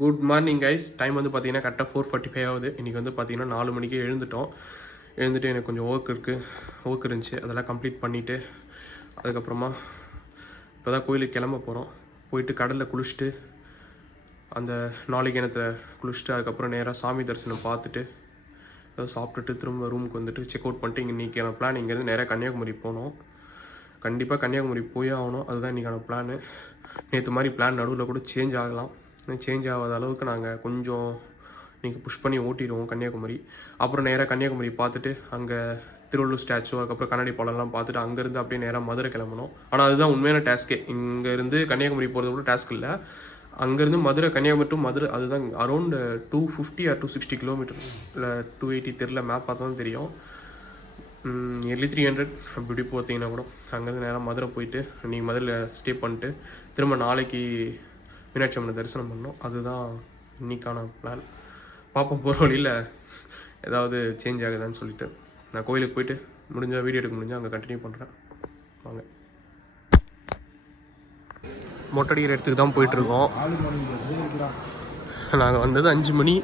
Good morning guys. Time வந்து பார்த்தீங்கன்னா கரெக்டாக 4:45 ஆகுது. இன்றைக்கி வந்து பார்த்தீங்கன்னா 4 மணிக்கே எழுந்துட்டு எனக்கு கொஞ்சம் ஒர்க் இருந்துச்சு, அதெல்லாம் கம்ப்ளீட் பண்ணிவிட்டு அதுக்கப்புறமா இப்போ தான் கோயிலுக்கு கிளம்ப போகிறோம். போயிட்டு கடலில் குளிச்சுட்டு அந்த நாளைக்கு கிணத்துல குளிச்சுட்டு அதுக்கப்புறம் நேராக சாமி தரிசனம் பார்த்துட்டு சாப்பிட்டுட்டு திரும்ப ரூமுக்கு வந்துட்டு செக் அவுட் பண்ணிட்டு இன்றைக்கான பிளான் இங்கேருந்து நேராக கன்னியாகுமரி போகணும். கண்டிப்பாக கன்னியாகுமரி போயே ஆகணும். அதுதான் இன்றைக்கான பிளானு. நேற்று மாதிரி பிளான் நடுவில் கூட சேஞ்ச் ஆகலாம். சேஞ்ச் ஆகாத அளவுக்கு நாங்கள் கொஞ்சம் நீங்கள் புஷ் பண்ணி ஓட்டிடுவோம் கன்னியாகுமரி. அப்புறம் நேராக கன்னியாகுமரி பார்த்துட்டு அங்கே திருவள்ளூர் ஸ்டாச்சு அதுக்கப்புறம் கண்ணாடி பாலம்லாம் பார்த்துட்டு அங்கேருந்து அப்படியே நேராக மதுரை கிளம்பணும். ஆனால் அதுதான் உண்மையான டாஸ்க்கே. இங்கேருந்து கன்னியாகுமரி போகிறது கூட டாஸ்க் இல்லை. அங்கேருந்து மதுரை கன்னியாகுமரி டு மதுரை அதுதான் அரௌண்ட் 250 or 260 கிலோமீட்டர் இல்லை 280 தெரில, மேப் பார்த்தா தான் தெரியும். நியர்லி 300 அப்படி பார்த்தீங்கன்னா கூட அங்கேருந்து நேராக மதுரை போயிட்டு நீங்கள் மதுரையில் ஸ்டே பண்ணிட்டு திரும்ப நாளைக்கு மீனாட்சி அம்மனை தரிசனம் பண்ணோம். அதுதான் இன்னைக்கான பிளான். பார்ப்போம் போகிற வழியில் ஏதாவது சேஞ்ச் ஆகுதான்னு சொல்லிட்டு. நான் கோயிலுக்கு போயிட்டு முடிஞ்சால் வீடியோ எடுக்க முடிஞ்சால் அங்கே கண்டினியூ பண்ணுறேன். வாங்க. மொட்டடிக்கிற இடத்துக்கு தான் போயிட்டுருக்கோம். நாங்கள் வந்தது 5 மணி.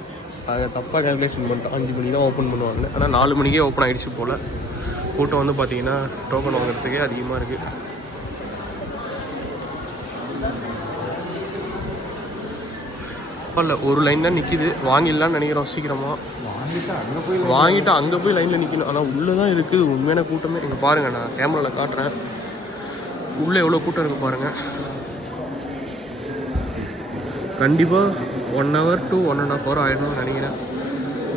நாங்கள் தப்பாக கேல்குலேஷன் பண்ணிட்டோம். 5 மணி தான் ஓப்பன் பண்ணுவாங்க. ஆனால் 4 மணிக்கே ஓப்பன் ஆகிடுச்சு போல். கூட்டம் வந்து பார்த்தீங்கன்னா டோக்கன் வாங்குறதுக்கே அதிகமாக இருக்குது. இல்லை, ஒரு லைன் தான் நிற்கிது. வாங்கிடலான்னு நினைக்கிறோம் சீக்கிரமாக. வாங்கிட்டு அங்கே போய் லைனில் நிற்கணும். ஆனால் உள்ளே தான் இருக்குது உண்மையான கூட்டமே. இங்கே பாருங்கள், நான் கேமராவில் காட்டுறேன். உள்ளே எவ்வளோ கூட்டம் இருக்குது பாருங்கள். கண்டிப்பாக 1 hour to 1.5 hour ஆகிடணும்னு நினைக்கிறேன்.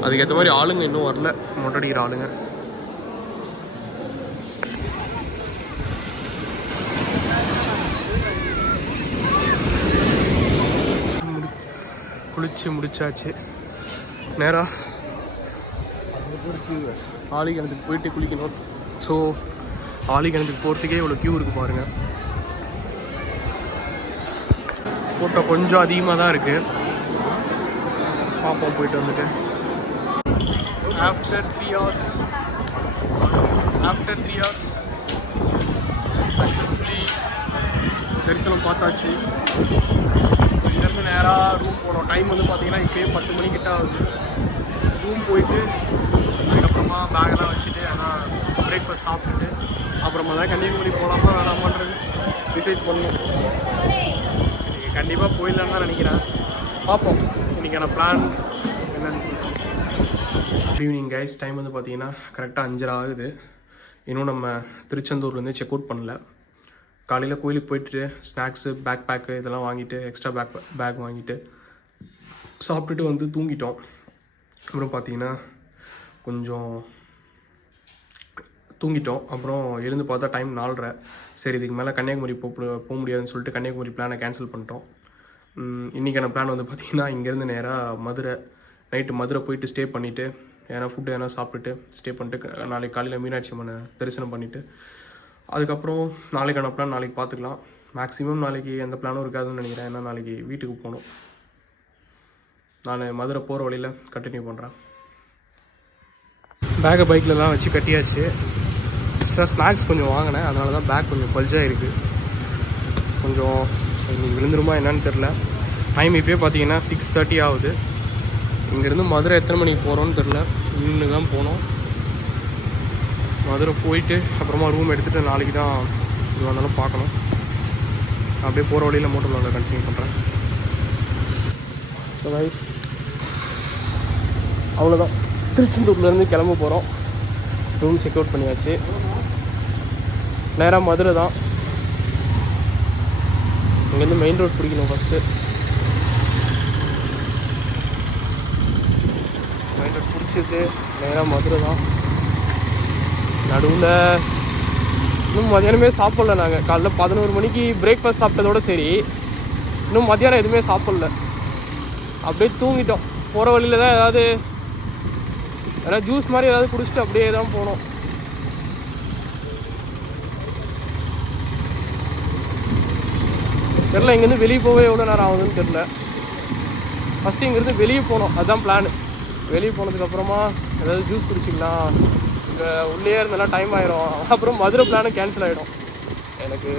அதுக்கேற்ற மாதிரி ஆளுங்க இன்னும் வரல, மொட்டடிக்கிற ஆளுங்க. குளிச்சு முடிச்சாச்சு. நேராக ஆலி கிணத்துக்கு போயிட்டு குளிக்கணும். ஸோ ஆலி கிணத்துக்கு போகிறதுக்கே இவ்வளோ க்யூ இருக்குது பாருங்கள். கூட்டம் கொஞ்சம் அதிகமாக தான் இருக்குது. பார்ப்போம் போயிட்டு வந்துட்டு. ஆஃப்டர் 3 hours சக்ஸஸ்ஃபுல்லி தரிசனம் பார்த்தாச்சு. இங்கேருந்து நேராக ரூம் போனோம். டைம் வந்து பார்த்தீங்கன்னா இப்போயே 10 மணிக்கிட்ட ஆகுது. ரூம் போயிட்டு அதுக்கப்புறமா பேக்கெல்லாம் வச்சுட்டு அதான் பிரேக்ஃபாஸ்ட் சாப்பிட்டுட்டு அப்புறமா தான் கன்னியாகுமரி போகலாமா வேணாமான்றது டிசைட் பண்ணணும். நீங்கள் கண்டிப்பாக போயிடலான்னு தான் நினைக்கிறேன். பார்ப்போம் இன்றைக்கான பிளான் என்னன்னு. Good evening guys. டைம் வந்து பார்த்தீங்கன்னா கரெக்டாக 5:30 ஆகுது. இன்னும் நம்ம திருச்செந்தூர்லேருந்து செக் அவுட் பண்ணல. காலையில் கோயிலுக்கு போயிட்டு ஸ்நாக்ஸு பேக் பேக்கு இதெல்லாம் வாங்கிட்டு எக்ஸ்ட்ரா பேக் வாங்கிட்டு சாப்பிட்டுட்டு வந்து தூங்கிட்டோம். அப்புறம் பார்த்தீங்கன்னா கொஞ்சம் தூங்கிட்டோம். அப்புறம் எழுந்து பார்த்தா டைம் 4:30. சரி, இதுக்கு மேலே கன்னியாகுமரி போக முடியாதுன்னு சொல்லிட்டு கன்னியாகுமரி பிளானை கேன்சல் பண்ணிட்டோம். இன்றைக்கான பிளான் வந்து பார்த்திங்கன்னா இங்கேருந்து நேராக மதுரை நைட்டு மதுரை போயிட்டு ஸ்டே பண்ணிவிட்டு ஃபுட்டு எதனா சாப்பிட்டுட்டு ஸ்டே பண்ணிட்டு நாளைக்கு காலையில் மீனாட்சி அம்மனை தரிசனம் பண்ணிவிட்டு அதுக்கப்புறம் நாளைக்கான பிளான் நாளைக்கு பார்த்துக்கலாம். மேக்ஸிமம் நாளைக்கு எந்த பிளானும் இருக்காதுன்னு நினைக்கிறேன். ஏன்னா நாளைக்கு வீட்டுக்கு போகணும். நான் மதுரை போகிற வழியில் கண்டினியூ பண்ணுறேன். பேக்கை பைக்கிலலாம் வச்சு கட்டியாச்சு. எக்ஸ்ட்ரா ஸ்நாக்ஸ் கொஞ்சம் வாங்கினேன், அதனால தான் பேக் கொஞ்சம் பல்ஜாக இருக்குது. கொஞ்சம் விழுந்துருமா என்னன்னு தெரில. டைம் இப்போயே பார்த்தீங்கன்னா 6:30 ஆகுது. இங்கேருந்து மதுரை எத்தனை மணிக்கு போகிறோன்னு தெரில. இன்னும் தான் போனோம். மதுரை போயிட்டு அப்புறமா ரூம் எடுத்துகிட்டு நாளைக்கு தான் இது வந்தாலும் பார்க்கணும். அப்படியே போகிற வழியில் மோட்டர் வ்ளாகில் கண்டினியூ பண்ணுறேன். ஸோ கைஸ், அவ்வளோதான். திருச்செந்தூர்லேருந்து கிளம்ப போகிறோம். ரூம் செக் அவுட் பண்ணியாச்சு. நேராக மதுரை தான். இங்கேருந்து மெயின் ரோட் பிடிக்கணும். ஃபஸ்ட்டு மெயின் ரோட் பிடிச்சிட்டு நேராக மதுரை தான். நடுவில் இன்னும் மதியானமே சாப்பிடல. நாங்கள் காலைல 11 மணிக்கு பிரேக்ஃபாஸ்ட் சாப்பிட்டதோடு சரி, இன்னும் மதியானம் எதுவுமே சாப்பிடல. அப்படியே தூங்கிட்டோம். போகிற வழியில் தான் ஏதாவது ஜூஸ் மாதிரி ஏதாவது குடிச்சிட்டு அப்படியே தான் போனோம். தெரில இங்கேருந்து வெளியே போகவே எவ்வளோ நேரம் ஆகுதுன்னு தெரில. ஃபஸ்ட்டு இங்கேருந்து வெளியே போனோம், அதுதான் பிளானு. வெளியே போனதுக்கப்புறமா ஏதாவது ஜூஸ் குடிச்சிக்கலாம். உள்ளே இருந்தெல்லாம் டைம் ஆயிரும். அப்புறம் மதுரை பிளானு கேன்சல் ஆகிடும். எனக்கு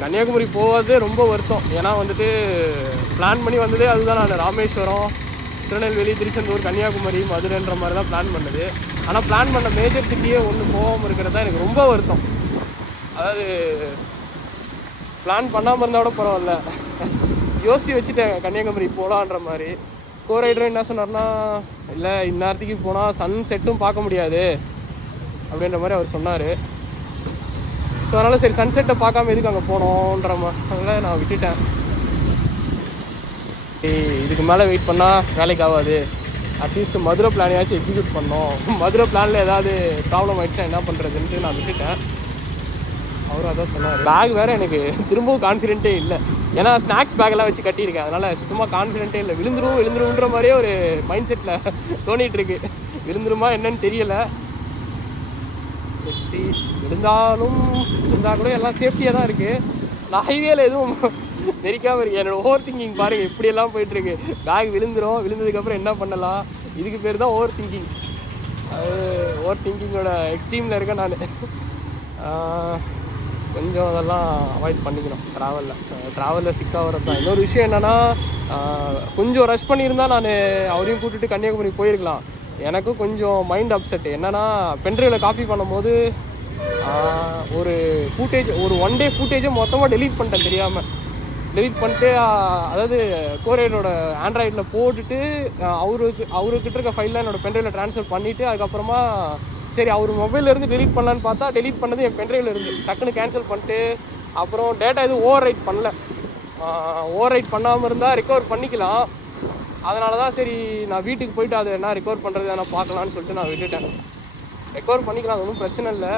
கன்னியாகுமரி போவதே ரொம்ப வருத்தம். ஏன்னா வந்துட்டு பிளான் பண்ணி வந்ததே அதுதான். நான் ராமேஸ்வரம், திருநெல்வேலி, திருச்செந்தூர், கன்னியாகுமரி, மதுரைன்ற மாதிரி தான் பிளான் பண்ணது. ஆனால் பிளான் பண்ண மேஜர் சிட்டியே ஒன்று போகாமல் இருக்கிறது தான் எனக்கு ரொம்ப வருத்தம். அதாவது பிளான் பண்ணாமல் இருந்தால் கூட பரவாயில்ல, யோசித்து வச்சுட்டேன் கன்னியாகுமரி போகலான்ற மாதிரி. கோரைடரும் என்ன சொன்னார்னா, இல்லை இந்நேரத்துக்கு போனால் சன் செட்டும் பார்க்க முடியாது அப்படின்ற மாதிரி அவர் சொன்னார். ஸோ அதனால் சரி சன்செட்டை பார்க்காம எதுக்கு அங்கே போனோன்ற மாதிரி நான் விட்டுட்டேன். இதுக்கு மேலே வெயிட் பண்ணால் வேலைக்கு ஆகாது, அட்லீஸ்ட் மதுரை பிளானையாச்சும் எக்ஸிக்யூட் பண்ணோம். மதுரை பிளானில் ஏதாவது ப்ராப்ளம் ஆகிடுச்சா என்ன பண்ணுறதுன்ட்டு நான் விட்டுட்டேன். அவரும் அதான் சொன்னார். பேக் வேறு எனக்கு திரும்பவும் கான்ஃபிடென்ட்டே இல்லை. ஏன்னா ஸ்நாக்ஸ் பேக்கெல்லாம் வச்சு கட்டியிருக்கேன், அதனால் சுத்தமாக கான்ஃபிடென்ட்டே இல்லை. விழுந்துருன்ற மாதிரியே ஒரு மைண்ட் செட்டில் தோணிகிட்ருக்கு. விழுந்துருமா என்னன்னு தெரியலை. இருந்தால் கூட எல்லாம் சேஃப்டியாக தான் இருக்குது. நான் ஹைவேல எதுவும் தெரிக்காமல் இருக்கு. என்னோட ஓவர் திங்கிங் பாருங்கள் எப்படியெல்லாம் போயிட்டுருக்கு. பேக் விழுந்ததுக்கப்புறம் என்ன பண்ணலாம், இதுக்கு பேர் தான் ஓவர் திங்கிங். அது ஓவர் திங்கிங்கோட எக்ஸ்ட்ரீமில் இருக்கேன் நான். கொஞ்சம் அதெல்லாம் அவாய்ட் பண்ணிக்கணும் ட்ராவலில் சிக்காகிறது தான். இன்னொரு விஷயம் என்னென்னா, கொஞ்சம் ரஷ் பண்ணியிருந்தால் நான் அவரையும் கூப்பிட்டுட்டு கன்னியாகுமரி போயிருக்கலாம். எனக்கும் கொஞ்சம் மைண்ட் அப்செட். என்னென்னா, பென்ட்ரைவில் காப்பி பண்ணும்போது ஒரு ஒன் டே ஃபுட்டேஜை மொத்தமாக டெலீட் பண்ணிட்டேன் தெரியாமல். டெலீட் பண்ணிட்டு அதாவது கோரைடரோட ஆண்ட்ராய்டில் போட்டுட்டு அவருக்கிட்ட இருக்க ஃபைலில் என்னோடய பென்ட்ரைவில் ட்ரான்ஸ்ஃபர் பண்ணிவிட்டு அதுக்கப்புறமா சரி அவர் மொபைல்லேருந்து டெலீட் பண்ணலான்னு பார்த்தா டெலீட் பண்ணது என் பென்ட்ரைவில் இருந்து டக்குன்னு கேன்சல் பண்ணிட்டு அப்புறம் டேட்டா எதுவும் ஓவர் ரைட் பண்ணல. ஓவர் ரைட் பண்ணாமல் இருந்தால் ரெக்கவர் பண்ணிக்கலாம். அதனால தான் சரி நான் வீட்டுக்கு போயிட்டு அதை என்ன ரெக்கவர் பண்ணுறது நான் பார்க்கலான்னு சொல்லிட்டு நான் விட்டுட்டேன். ரெக்கவர் பண்ணிக்கலாம், அது ஒன்றும் பிரச்சனை இல்லை.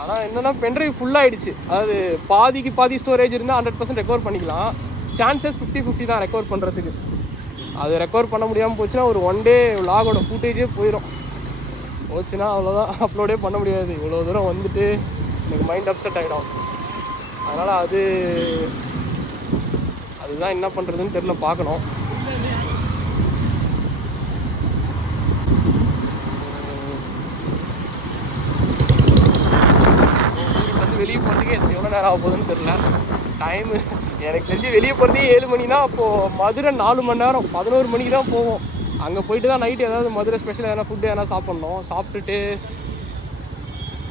ஆனால் என்னென்னா பென்ட்ரைவ் ஃபுல்லாகிடுச்சு. அதாவது பாதிக்கு பாதி ஸ்டோரேஜ் இருந்தால் 100% ரெக்கவர் பண்ணிக்கலாம். சான்சஸ் 50-50 தான் ரெக்கவர் பண்ணுறதுக்கு. அது ரெக்கவர் பண்ண முடியாமல் போச்சுன்னா ஒரு ஒன் டே வ்ளாகோட ஃபுட்டேஜே போச்சுன்னா அவ்வளோதான், அப்லோடே பண்ண முடியாது. இவ்வளோ தூரம் வந்துட்டு எனக்கு மைண்ட் அப்செட் ஆகிடும். அதனால் அதுதான் என்ன பண்ணுறதுன்னு தெரில, பார்க்கணும். வெளியே போகிறதுக்கே எவ்வளோ நேரம் ஆக போகுதுன்னு தெரில. டைமு எனக்கு தெரிஞ்சு வெளியே போகிறதே 7 மணினா, அப்போது மதுரை 4 மணி நேரம் 11 மணிக்கு தான் போவோம். அங்கே போயிட்டு தான் நைட்டு ஏதாவது மதுரை ஸ்பெஷல் எதனா ஃபுட்டு எதனா சாப்பிட்ணும். சாப்பிட்டுட்டு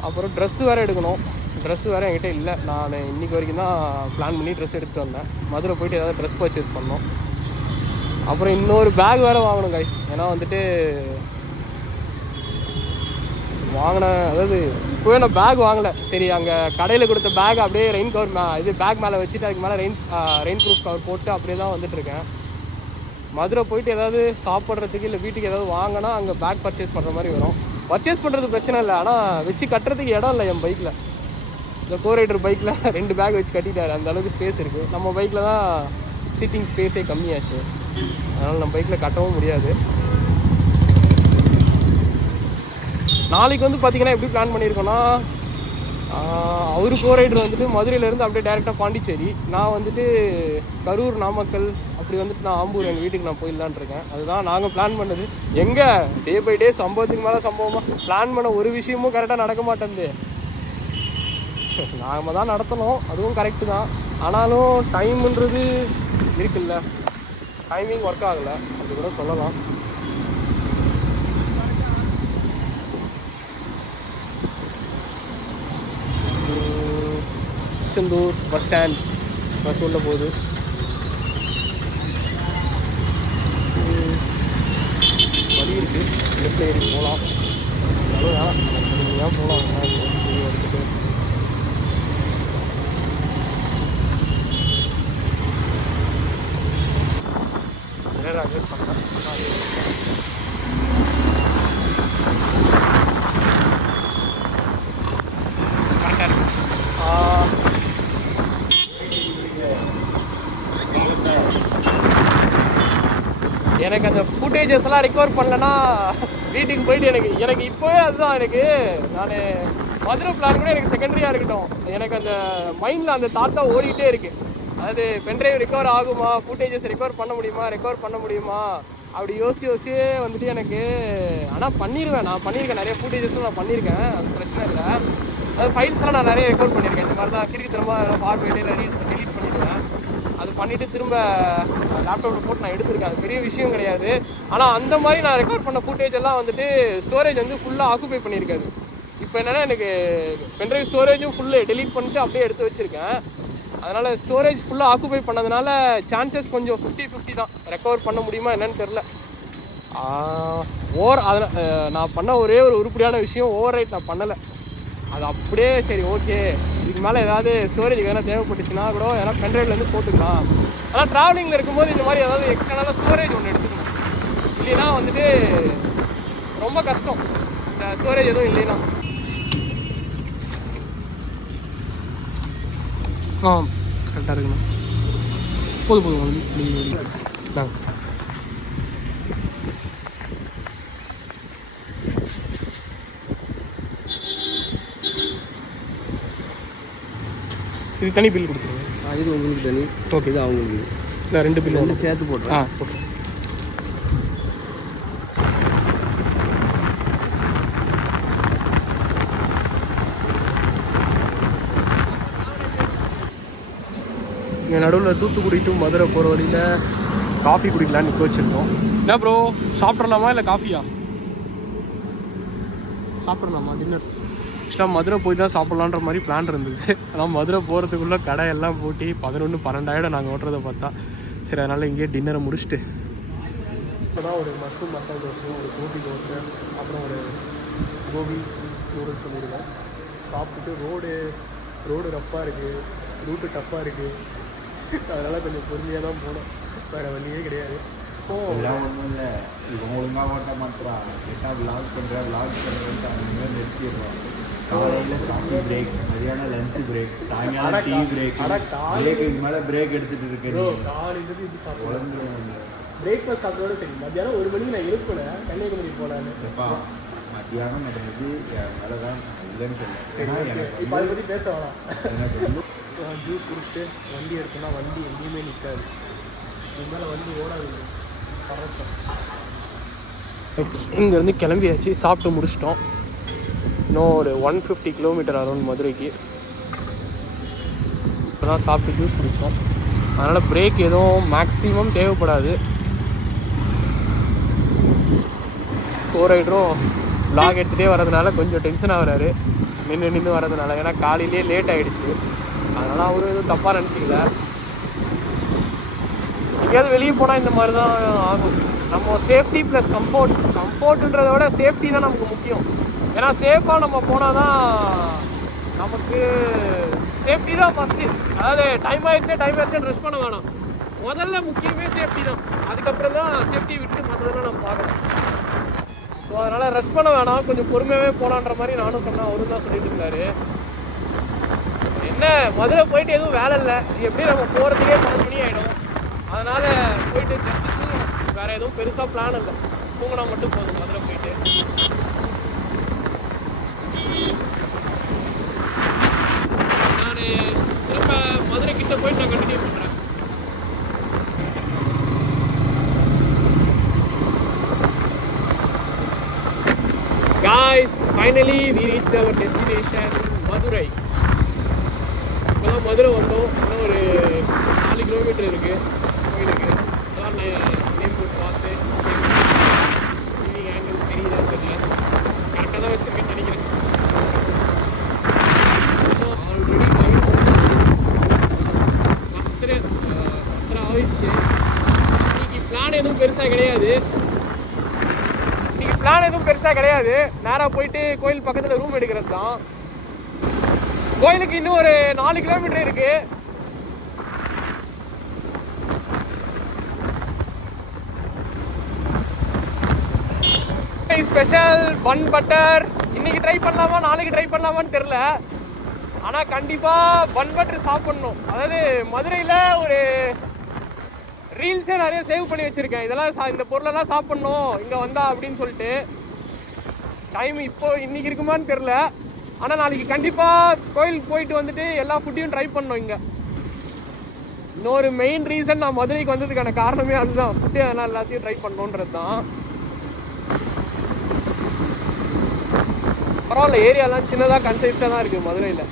அப்புறம் ட்ரெஸ்ஸு வேறு எடுக்கணும். ட்ரெஸ்ஸு வேறு என்கிட்ட இல்லை. நான் இன்றைக்கி வரைக்கும் தான் பிளான் பண்ணி ட்ரெஸ் எடுத்துகிட்டு வந்தேன். மதுரை போயிட்டு ஏதாவது ட்ரெஸ் பர்ச்சேஸ் பண்ணோம். அப்புறம் இன்னொரு பேக் வேறு வாங்கணும் கைஸ். ஏன்னா வந்துட்டு அதாவது இப்போவே நான் பேக் வாங்கலை. சரி அங்கே கடையில் கொடுத்த பேக் அப்படியே ரெயின் கவர் பேக் மேலே வச்சுட்டு அதுக்கு மேலே ரெயின் ப்ரூஃப் கவர் போட்டு அப்படியே தான் வந்துட்டுருக்கேன். மதுரை போயிட்டு ஏதாவது சாப்பிட்றதுக்கு இல்லை வீட்டுக்கு ஏதாவது வாங்கினா அங்கே பேக் பர்ச்சேஸ் பண்ணுற மாதிரி வரும். பர்ச்சேஸ் பண்ணுறது பிரச்சனை இல்லை, ஆனால் வச்சு கட்டுறதுக்கு இடம் இல்லை என் பைக்கில். இந்த கோரைடர் பைக்கில் 2 பேக் வச்சு கட்டிட்டாரு, அந்த அளவுக்கு ஸ்பேஸ் இருக்குது. நம்ம பைக்கில் தான் சிட்டிங் ஸ்பேஸே கம்மியாச்சு, அதனால் நம்ம பைக்கில் கட்டவும் முடியாது. நாளைக்கு வந்து பார்த்திங்கன்னா எப்படி பிளான் பண்ணியிருக்கோன்னா, அவரு கோரைடர் வந்துட்டு மதுரையிலேருந்து அப்படியே டேரெக்டாக பாண்டிச்சேரி, நான் வந்துட்டு கரூர், நாமக்கல், அப்படி வந்துட்டு நான் ஆம்பூர் எங்கள் வீட்டுக்கு நான் போயிடலான் இருக்கேன். அதுதான் நாங்கள் பிளான் பண்ணது. எங்கே டே பை டே சம்பவத்துக்கு மேலே சம்பவமாக பிளான் பண்ண ஒரு விஷயமும் கரெக்டாக நடக்க மாட்டேங்குது. நாம தான் நடத்தணும், அதுவும் கரெக்டு தான். ஆனாலும் டைமுன்றது இருக்குல்ல, டைமிங் ஒர்க் ஆகலை அப்படி கூட சொல்லலாம். திருச்செந்தூர் பஸ் ஸ்டாண்ட் பஸ் உள்ள போகுது. வழி இருக்குது, லெஃப்ட் ஏறி போகலாம். அவ்வளோதான் போகலாம். எடுத்துட்டு வேறு அட்ஜஸ்ட் பண்ணுறேன். கரெக்டாக இருக்கு. எனக்கு அந்த ஃபுட்டேஜஸ் எல்லாம் ரெக்கவர் பண்ணலன்னா வீட்டுக்கு போயிட்டு எனக்கு இப்போவே அதுதான். நான் மதுரை பிளான் கூட எனக்கு செகண்டரியாக இருக்கட்டும், எனக்கு அந்த மைண்டில் அந்த தாட் தான் ஓடிட்டே இருக்குது. அதாவது பென்ட்ரைவ் ரெக்கவர் ஆகுமா, ஃபுட்டேஜஸ் ரெக்கவர் பண்ண முடியுமா அப்படி யோசிச்சு வந்துட்டு எனக்கு. ஆனால் நான் பண்ணியிருக்கேன், நிறைய ஃபுட்டேஜஸ்லாம் நான் பண்ணியிருக்கேன், அது பிரச்சனை இல்லை. அது ஃபைல்ஸ்லாம் நான் நிறைய ரெக்கார்ட் பண்ணியிருக்கேன். இந்த மாதிரி தான் கிறுக்குத்தனமாக ஃபார்மேட்டே டெலீட் பண்ணிவிடுவேன். அது பண்ணிவிட்டு திரும்ப லேப்டாப்பில் போட்டு நான் எடுத்திருக்கேன். அது பெரிய விஷயம் கிடையாது. ஆனால் அந்த மாதிரி நான் ரெக்கார்ட் பண்ண ஃபுட்டேஜ் எல்லாம் வந்துட்டு ஸ்டோரேஜ் வந்து ஃபுல்லாக ஆக்குபை பண்ணியிருக்காது. இப்போ என்னென்னா எனக்கு பென்ட்ரைவ் ஸ்டோரேஜும் ஃபுல்லு டெலீட் பண்ணிட்டு அப்படியே எடுத்து வச்சுருக்கேன். அதனால் ஸ்டோரேஜ் ஃபுல்லாக ஆக்குபை பண்ணதுனால சான்சஸ் கொஞ்சம் 50-50 தான். ரெக்கவர் பண்ண முடியுமா என்னன்னு தெரில. அதில் நான் பண்ண ஒரே ஒரு உருப்படியான விஷயம், ஓவர் ரைட் நான் பண்ணலை. அது அப்படியே சரி ஓகே, இதுக்கு மேலே ஏதாவது ஸ்டோரேஜ் வேணால் தேவைப்பட்டுச்சுன்னா கூட ஏன்னா பென்ட்ரைவ்லேருந்து போட்டுக்கலாம். ஆனால் ட்ராவலிங்கில் இருக்கும்போது இந்த மாதிரி ஏதாவது எக்ஸ்டர்னலாக ஸ்டோரேஜ் ஒன்று எடுத்துக்கணும். இல்லைன்னா வந்துட்டு ரொம்ப கஷ்டம் இந்த ஸ்டோரேஜ் எதுவும் இல்லைன்னா. கரெக்டாக இருக்குண்ணா. போதும் இது தனி பில் கொடுத்துருங்க. இது உங்களுக்கு தனி. ஓகே, இது அவங்களுக்கு. இல்லை 2 பில் ஒன்று சேர்த்து போட்டுறேன். போட்டுறேன். இங்கே நடுவில் தூத்துக்குடி டு மதுரை போகிற வழியில் காஃபி குடிக்கலான்னு நிற்க வச்சுருக்கோம். என்ன ப்ரோ, சாப்பிட்றலாமா இல்லை காஃபியா? சாப்பிட்றலாமா டின்னர்? ஆக்சுவலாக மதுரை போய் தான் சாப்பிட்லான்ற மாதிரி பிளான் இருந்தது. ஆனால் மதுரை போகிறதுக்குள்ளே கடை எல்லாம் பூட்டி 11-12 நாங்கள் ஓட்டுறதை பார்த்தா. சரி, அதனால் இங்கேயே டின்னரை முடிச்சுட்டு இப்போ தான் ஒரு மஷ்ரூம் மசாலா தோசை, ஒரு கோபி தோசை, அப்புறம் ஒரு கோபி நூடுல்ஸ் சொல்லியிருக்கேன். சாப்பிட்டுட்டு ரோடு ரஃப்பாக இருக்குது, ரூட்டு டஃப்பாக இருக்குது. அதனால் கொஞ்சம் பொறுமையாக தான் போனோம். வேறு வழியே கிடையாது. எல்லாம் ஒன்றும் இல்லை, இவன் ஒழுங்காக ஓட்ட மாட்டான். கேட்டால் விளாக் பண்ணுறேன்ட்டு அவங்க நிறுத்திடுவாங்க. காலையில் காஃபி பிரேக், மதியானம் லஞ்சு பிரேக், சாயங்காலம் டீ பிரேக். பிரேக் இதுக்கு மேலே பிரேக் எடுத்துகிட்டு இருக்கேன். காலையிலேருந்து இது சாப்பிடுவேன். பிரேக்ஃபாஸ்ட் சாப்பிட்டோட சரி. மத்தியானம் 1 மணிக்கு நான் எழுப்பினேன் கன்னியாகுமரி போகலான்னு. மத்தியானம் நடந்தது மேலே தான் இல்லைன்னு சொன்னேன். இப்போ அதை பற்றி பேச வேணாம். எனக்கு வந்து ஜூஸ் குடிச்சிட்டு வண்டி எடுத்தோன்னா வண்டி எங்கேயுமே நிற்காது. இது மேலே வண்டி ஓடாது. இங்கேருந்து கிளம்பியாச்சு, சாப்பிட்டு முடிச்சிட்டோம். இன்னும் ஒரு 150 கிலோமீட்டர் அரௌண்ட் மதுரைக்கு. இப்போ தான் சாப்பிட்டு ஜூஸ் குடித்தோம். அதனால் பிரேக் எதுவும் மேக்ஸிமம் தேவைப்படாது. ரைடரும் வ்ளாக் எடுத்துகிட்டே வரதுனால கொஞ்சம் டென்ஷன் ஆகிறாரு நின்று வரதுனால. ஏன்னா காலையிலே லேட் ஆகிடுச்சு. அதனால் அவரும் எதுவும் தப்பாக நினச்சிக்கல. எங்கேயாவது வெளியே போனால் இந்த மாதிரி தான் ஆகும். நம்ம சேஃப்டி ப்ளஸ் கம்ஃபோர்ட்டுன்றதை விட சேஃப்டி தான் நமக்கு முக்கியம். ஏன்னா சேஃபாக நம்ம போனால் தான் நமக்கு சேஃப்டி தான் ஃபஸ்ட்டு. அதாவது டைம் ஆயிடுச்சுன்னு ரெஸ்ட் பண்ண வேணாம். முதல்ல முக்கியமே சேஃப்டி தான். அதுக்கப்புறம் தான் சேஃப்டி விட்டு மற்றதெல்லாம் நம்ம பார்க்கணும். ஸோ அதனால் ரெஸ்ட் பண்ண வேணாம், கொஞ்சம் பொறுமையாகவே போகலான்ற மாதிரி நானும் சொன்னேன். அவரும் தான் சொல்லிட்டு இருந்தாரு. என்ன மதுரை போயிட்டு எதுவும் வேலை இல்லை, இது எப்படி நம்ம போகிறதுக்கே 12 மணி ஆகிடும். அதனால் போயிட்டு ஜஸ்ட்டு தூங்கணும். வேறு எதுவும் பெருசாக பிளான் இல்லை, தூங்கினா மட்டும் போதும் மதுரை போயிட்டு. நான் திரும்ப மதுரை கிட்ட போயிட்டு நான் கண்டினியூ பண்ணுறேன். Guys, finally we reached our destination, Madurai. இப்போதான் மதுரை வந்தோம். இன்னும் ஒரு 4 கிலோமீட்டர் இருக்குது கோயிலுக்கு. அதான் நேம் போட்டு பார்த்து டிவி ஆங்கிள் தெரியுதா தெரியல, கரெக்டாக தான் வச்சுருக்கேன்னு நினைக்கிறேன். ஆல்ரெடி டைம் 10 ஆயிடுச்சு. இன்னைக்கு பிளான் எதுவும் பெருசாக கிடையாது. நேராக போயிட்டு கோயில் பக்கத்தில் ரூம் எடுக்கிறது தான். கோயிலுக்கு இன்னும் ஒரு 4 கிலோமீட்டர் இருக்கு. ஸ்பெஷல் பன் பட்டர் இன்னைக்கு ட்ரை பண்ணலாமா நாளைக்கு ட்ரை பண்ணலாமான்னு தெரில. ஆனால் கண்டிப்பாக பன் பட்டர் சாப்பிட்ணும். அதாவது மதுரையில் ஒரு ரீல்ஸே நிறைய சேவ் பண்ணி வச்சுருக்கேன். இதெல்லாம் இந்த பொருளெல்லாம் சாப்பிட்ணும் இங்கே வந்தா அப்படின்னு சொல்லிட்டு. டைம் இன்னைக்கு இருக்குமான்னு தெரில. ஆனால் நாளைக்கு கண்டிப்பாக கோயிலுக்கு போயிட்டு வந்துட்டு எல்லா ஃபுட்டையும் ட்ரை பண்ணோம் இங்கே. இன்னொரு மெயின் ரீசன் நான் மதுரைக்கு வந்ததுக்கான காரணமே அதுதான். ஃபுட்டு அதெல்லாம் எல்லாத்தையும் ட்ரை பண்ணணுன்றது தான். பரவாயில்ல, ஏரியாலாம் சின்னதாக கன்சைஸ்டாக தான் இருக்குது மதுரையில்.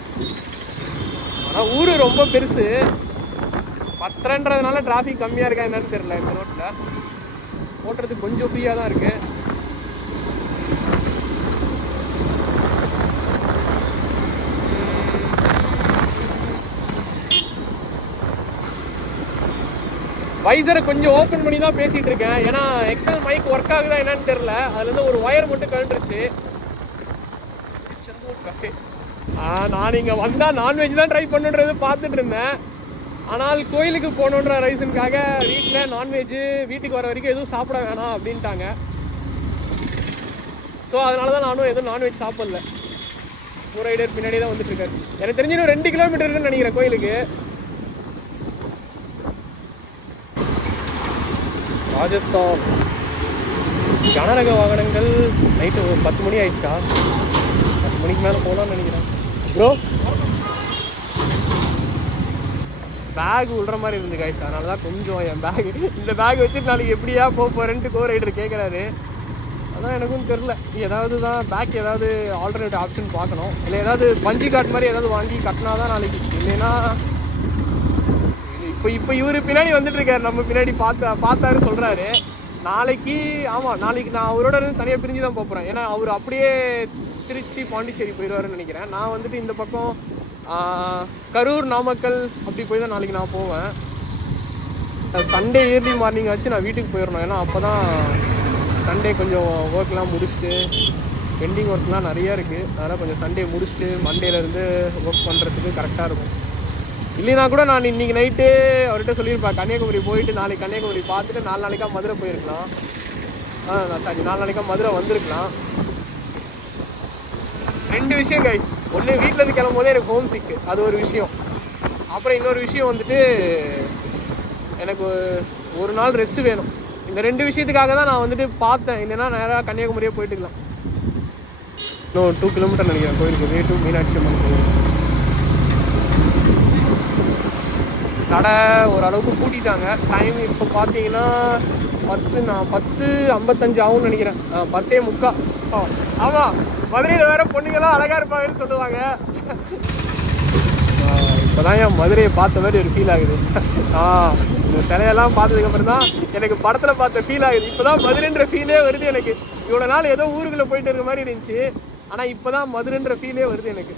ஆனால் ஊர் ரொம்ப பெருசு. 10:30ன்றதுனால டிராஃபிக் கம்மியாக இருக்கா என்னன்னு தெரியல. இந்த ரோட்டில் ஓட்டுறதுக்கு கொஞ்சம் ஃப்ரீயாக தான் இருக்குது. வைசரை கொஞ்சம் ஓப்பன் பண்ணி தான் பேசிகிட்டு இருக்கேன். ஏன்னா எக்ஸ்டர்னல் மைக் ஒர்க் ஆகுதா என்னன்னு தெரில. அதுலேருந்து ஒரு ஒயர் மட்டும் கழண்டுருச்சு. நான் இங்கே வந்தால் நான்வெஜ் தான் ட்ரை பண்ணுன்றது பார்த்துட்டு இருந்தேன். ஆனால் கோயிலுக்கு போகணுன்ற ரீசனுக்காக வீட்டில் நான்வெஜ்ஜு வீட்டுக்கு வர வரைக்கும் எதுவும் சாப்பிட வேணாம் அப்படின்ட்டாங்க. ஸோ அதனால தான் நானும் எதுவும் நான்வெஜ் சாப்பிடல. ஒரு ரைடர் பின்னாடி தான் வந்துட்டுருக்காரு. எனக்கு தெரிஞ்சு இன்னும் 2 கிலோமீட்டர் இருக்குன்னு நினைக்கிறேன் கோயிலுக்கு. ராஜஸ்தான் கனரக வாகனங்கள் நைட்டு 10 மணி ஆயிடுச்சா? 10 மணிக்கு மேலே போகலான்னு நினைக்கிறேன். ப்ரோ பேக் விடுற மாதிரி இருந்து காய்ச்சி, அதனால தான் கொஞ்சம் என் பேக் இந்த பேக் வச்சுட்டு நாளைக்கு எப்படியா போக போகிறேன்ட்டு கோ ரைடர் கேட்குறாரு. அதான் எனக்கும் தெரில. ஏதாவது தான் பேக் ஏதாவது ஆல்டர்னேட் ஆப்ஷன் பார்க்கணும். இல்லை ஏதாவது பஞ்சி கார்ட் மாதிரி ஏதாவது வாங்கி கட்டினா தான் நாளைக்கு. இல்லைன்னா இப்போ இவர் பின்னாடி வந்துட்டு இருக்காரு, நம்ம பின்னாடி பார்த்தாரு சொல்கிறாரு. நாளைக்கு ஆமாம், நாளைக்கு நான் அவரோட இருந்து தனியாக பிரிஞ்சு தான் போகிறேன். ஏன்னா அவர் அப்படியே திருச்சி பாண்டிச்சேரி போயிடுவாருன்னு நினைக்கிறேன். நான் வந்துட்டு இந்த பக்கம் கரூர் நாமக்கல் அப்படி போய் தான் நாளைக்கு நான் போவேன். சண்டே ஏர்லி மார்னிங் ஆச்சு நான் வீட்டுக்கு போயிடணும். ஏன்னா அப்போ தான் சண்டே கொஞ்சம் ஒர்க்லாம் முடிச்சுட்டு, பெண்டிங் ஒர்க்லாம் நிறையா இருக்குது. அதனால் கொஞ்சம் சண்டே முடிச்சுட்டு மண்டேலேருந்து ஒர்க் பண்ணுறதுக்கு கரெக்டாக இருக்கும். இல்லைனா கூட நான் இன்றைக்கி நைட்டு அவர்கிட்ட சொல்லியிருப்பேன், கன்னியாகுமரி போயிட்டு நாளைக்கு கன்னியாகுமரி பார்த்துட்டு 4 நாளைக்காக மதுரை போயிருக்கலாம். சாரி 4 நாளைக்காக மதுரை வந்திருக்கலாம். 2 விஷயம் கைஸ். ஒன்று, வீட்டிலேருந்து கிளம்பும் போதே எனக்கு ஹோம் சிக்கு, அது ஒரு விஷயம். அப்புறம் இன்னொரு விஷயம் வந்துட்டு எனக்கு ஒரு நாள் ரெஸ்ட்டு வேணும். இந்த 2 விஷயத்துக்காக தான் நான் வந்துட்டு பார்த்தேன். இல்லைன்னா நேராக கன்னியாகுமரியே போயிட்டுக்கலாம். இன்னும் 2 கிலோமீட்டர் நினைக்கிறேன் கோயிலுக்கு. வே டு மீனாட்சி அம்மன் கோயில். கடை ஓரளவுக்கு கூட்டிட்டாங்க. டைம் இப்போ பார்த்தீங்கன்னா 10:55 ஆகும்னு நினைக்கிறேன். 10:45. ஆமாம், மதுரையில் வேறு பொண்ணுங்களாம் அழகாக இருப்பாங்கன்னு சொல்லுவாங்க. இப்போ தான் என் மதுரையை பார்த்த மாதிரி ஒரு ஃபீல் ஆகுது. இந்த சிலையெல்லாம் பார்த்ததுக்கப்புறம் தான் எனக்கு படத்தில் பார்த்த ஃபீல் ஆகுது. இப்போ தான் மதுரைன்ற ஃபீலே வருது எனக்கு. இவ்வளோ நாள் ஏதோ ஊருக்குள்ளே போயிட்டு இருக்க மாதிரி இருந்துச்சு. ஆனால் இப்போ தான் மதுரைன்ற ஃபீலே வருது எனக்கு.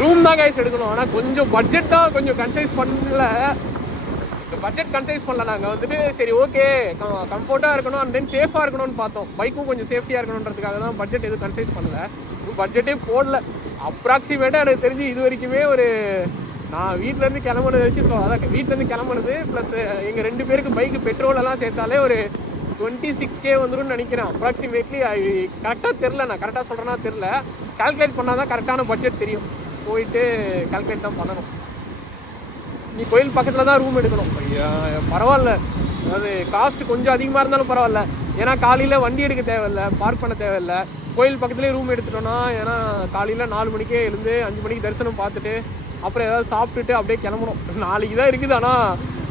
ரூம் தான் கைஸ் எடுக்கணும். ஆனால் கொஞ்சம் பட்ஜெட் தான் கொஞ்சம் கன்சைஸ் பண்ணல. பட்ஜெட் கன்சைஸ் பண்ணல. நாங்கள் வந்துட்டு சரி ஓகே கம்ஃபர்ட்டாக இருக்கணும் அண்ட் தென் சேஃபாக இருக்கணும்னு பார்த்தோம். பைக்கும் கொஞ்சம் சேஃப்டியாக இருக்கணுன்றதுக்காக தான் பட்ஜெட் எதுவும் கன்சைஸ் பண்ணல. பட்ஜெட்டே போடல. அப்ராக்சிமேட்டாக எனக்கு தெரிஞ்சு இது வரைக்குமே ஒரு நான் வீட்டிலேருந்து கிளம்புனது வச்சு அதான் வீட்டிலேருந்து கிளம்புனது ப்ளஸ் எங்கள் 2 பேருக்கு பைக்கு பெட்ரோலெல்லாம் சேர்த்தாலே ஒரு 26K வந்துடும் நினைக்கிறேன் அப்ராக்சிமேட்லி. கரெக்டாக தெரில, நான் கரெக்டாக சொல்கிறேன்னா தெரில. கால்குலேட் பண்ணால் தான் கரெக்டான பட்ஜெட் தெரியும். போயிட்டு கால்குலேட் தான் பண்ணணும். நீ கோயில் பக்கத்தில் தான் ரூம் எடுக்கணும். ஐயா பரவாயில்ல, அதாவது காஸ்ட்டு கொஞ்சம் அதிகமாக இருந்தாலும் பரவாயில்ல. ஏன்னா காலையில் வண்டி எடுக்க தேவையில்லை, பார்க் பண்ண தேவையில்லை. கோயில் பக்கத்துலேயே ரூம் எடுத்துட்டோன்னா, ஏன்னா காலையில் 4 மணிக்கே எழுந்து 5 மணிக்கு தரிசனம் பார்த்துட்டு அப்புறம் ஏதாவது சாப்பிட்டுட்டு அப்படியே கிளம்பணும். நாளைக்கு தான் இருக்குது. ஆனால்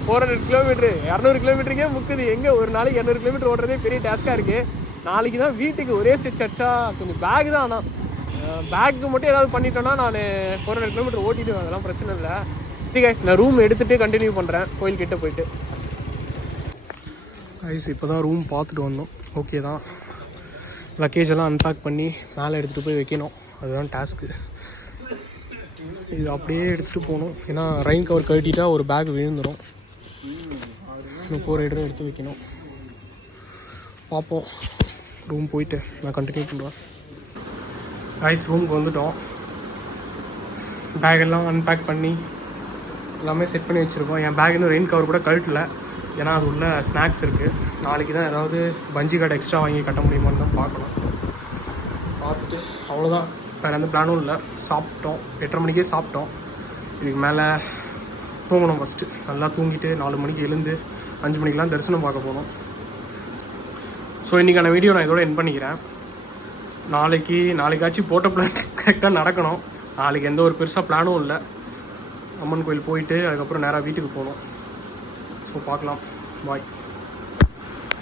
400 கிலோமீட்ரு 200 கிலோமீட்டருக்கே முக்குது. எங்கே ஒரு நாளைக்கு 200 கிலோமீட்டர் ஓடுறதே பெரிய டாஸ்க்காக இருக்குது. நாளைக்கு தான் வீட்டுக்கு ஒரே ஸ்டிச் அடிச்சா கொஞ்சம் பேக் தான். ஆனால் பேக்கு மட்டும் ஏதாவது பண்ணிட்டோன்னா நான் 400 கிலோமீட்டர் ஓட்டிடுவேன். அதெல்லாம் பிரச்சனை இல்லை. சரி கைஸ், நான் ரூம் எடுத்துகிட்டு கண்டினியூ பண்ணுறேன் கோயில்கிட்ட போயிட்டு. கைஸ் இப்போ தான் ரூம் பார்த்துட்டு வந்தோம். ஓகே தான். லக்கேஜெல்லாம் அன்பேக் பண்ணி மேலே எடுத்துகிட்டு போய் வைக்கணும். அதுதான் டாஸ்க்கு. இது அப்படியே எடுத்துகிட்டு போகணும். ஏன்னா ரெயின் கவர் கட்டிட்டா ஒரு பேக் விழுந்துடும். இன்னும் 4 ரைடரும் எடுத்து வைக்கணும். பார்ப்போம். ரூம் போயிட்டு நான் கண்டினியூ பண்ணுவேன். கைஸ் ரூமுக்கு வந்துட்டோம். பேக்கெல்லாம் அன்பேக் பண்ணி எல்லாமே செட் பண்ணி வச்சுருக்கோம். என் பேக் இன்னும் ரெயின் கவர் கூட கழட்டல. ஏன்னா அது உள்ள ஸ்நாக்ஸ் இருக்குது. நாளைக்கு தான் ஏதாவது பஞ்சி கார்டு எக்ஸ்ட்ரா வாங்கி கட்ட முடியுமான்னு தான் பார்க்கணும். பார்த்துட்டு அவ்வளோதான், வேறு எந்த பிளானும் இல்லை. சாப்பிட்டோம், 8:30 மணிக்கே சாப்பிட்டோம். இதுக்கு மேலே தூங்கணும். ஃபஸ்ட்டு நல்லா தூங்கிட்டு 4 மணிக்கு எழுந்து 5 மணிக்கெலாம் தரிசனம் பார்க்க போகணும். ஸோ இன்றைக்கான வீடியோ நான் இதோட என் பண்ணிக்கிறேன். நாளைக்காச்சும் போட்ட பிளான் கரெக்டாக நடக்கணும். நாளைக்கு எந்த ஒரு பெருசாக பிளானும் இல்லை. அம்மன் கோயில் போயிட்டு அதுக்கப்புறம் நேராக வீட்டுக்கு போகணும். ஸோ பார்க்கலாம். பாய்.